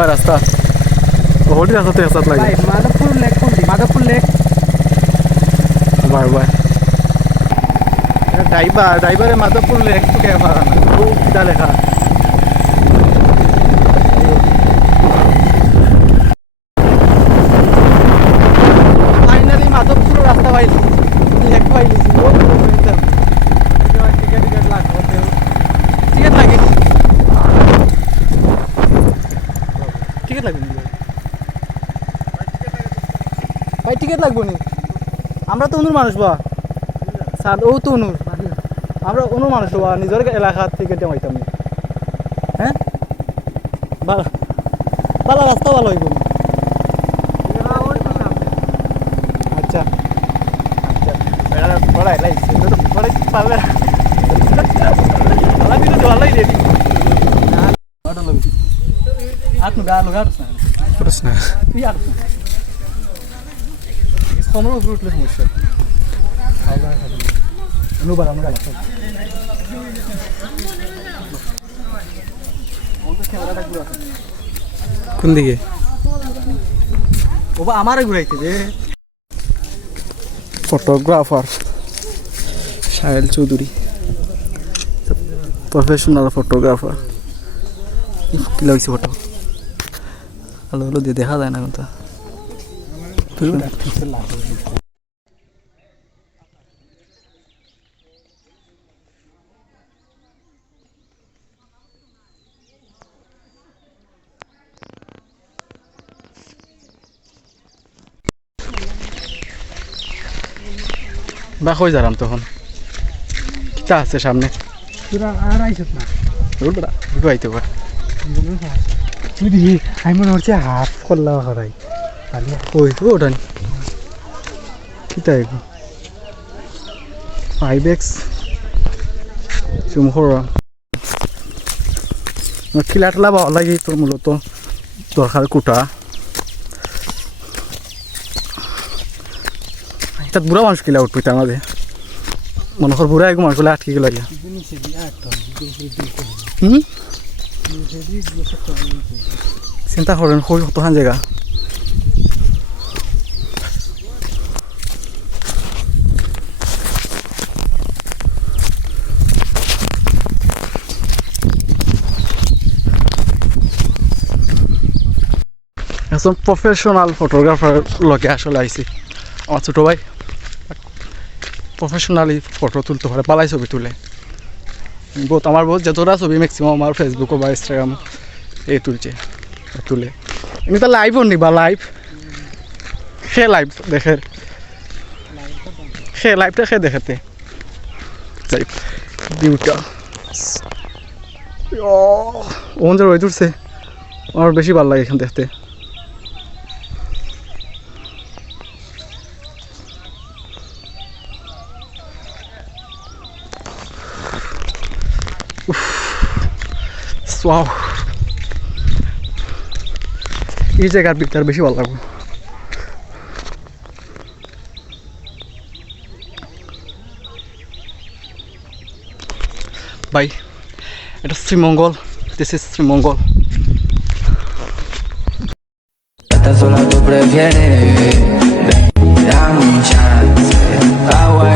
লম্বা রাস্তা হটি রাস্তাতে রাস্তাত লাগে। মাধবপুর লেক কোনটি? Madhabpur lake. Bye bye driver ড্রাইভারে মাধবপুর লেক তো কে পারা না ও কিটা লেখা টিকেট লাগে টিকেট লাগবে ভাই, টিকেট লাগবে নি আমরা তো অনুর মানুষ, বা। স্যার, ও তো অনুর। আমরা অনু মানুষ, বা। নিজের এলাকা থেকে দেওয়াইতাম হ্যাঁ? ভালো। ভালো রাস্তা, ভালো হইব। আচ্ছা। আচ্ছা। পড়াই লাইছে তো পড়াই পারবে ভালো ভালোই রেডি না সময় উপরে উঠলে সমস্যা অনুবার আমরা কোন দিকে ওবা আমারে ঘুরাইতে যে photographer Sahel Chowdhury professional photographer কি লাগছে ফটো হ্যালো হ্যালো দিয়ে দেখা যায় না কিন্তু বা কই যারাম তখন? কিতা আছে সামনে। আর আইছত না। রোড আইতে পারে। তুই আমি মনে হচ্ছে হাফ করলা হরাই। তাহলে ওই তো ওটা কিতা এগো? ফাইভ এক্স জুম খিলা টেলা পাওয়া লাগে তোর মূলত দরকার কুটা। তাত বুড়া মানুষ কিলা উঠবি তার মাঝে মনে কর বুড়া একটু মানুষগুলো আটকে গেল হুম? চিন্তা করেন কই কতখান জায়গা একজন প্রফেশনাল ফটোগ্রাফার লগে আসলে আইছি। আমার ছোটো ভাই প্রফেশনালি ফটো তুলতে পারে, পালাই ছবি তুলে। বহুত আমার বহুত যতটা ছবি ম্যাক্সিমাম আমার ফেসবুক বা ইনস্টাগ্রাম এই তুলছে, তুলে। এমনি তো লাইভ নি বা লাইভ সে লাইভ দেখে। সে লাইভটা সে দেখাতে। যাই ভিউটা ওন যে রয়ে তুলছে আমার বেশি ভালো লাগে এখান দেখতে। ওয়াও এই জায়গার পিকচার বেশি ভালো লাগবে ভাই, এটা Sreemangal this is Sreemangal. Tú prefieres dame un chance Agua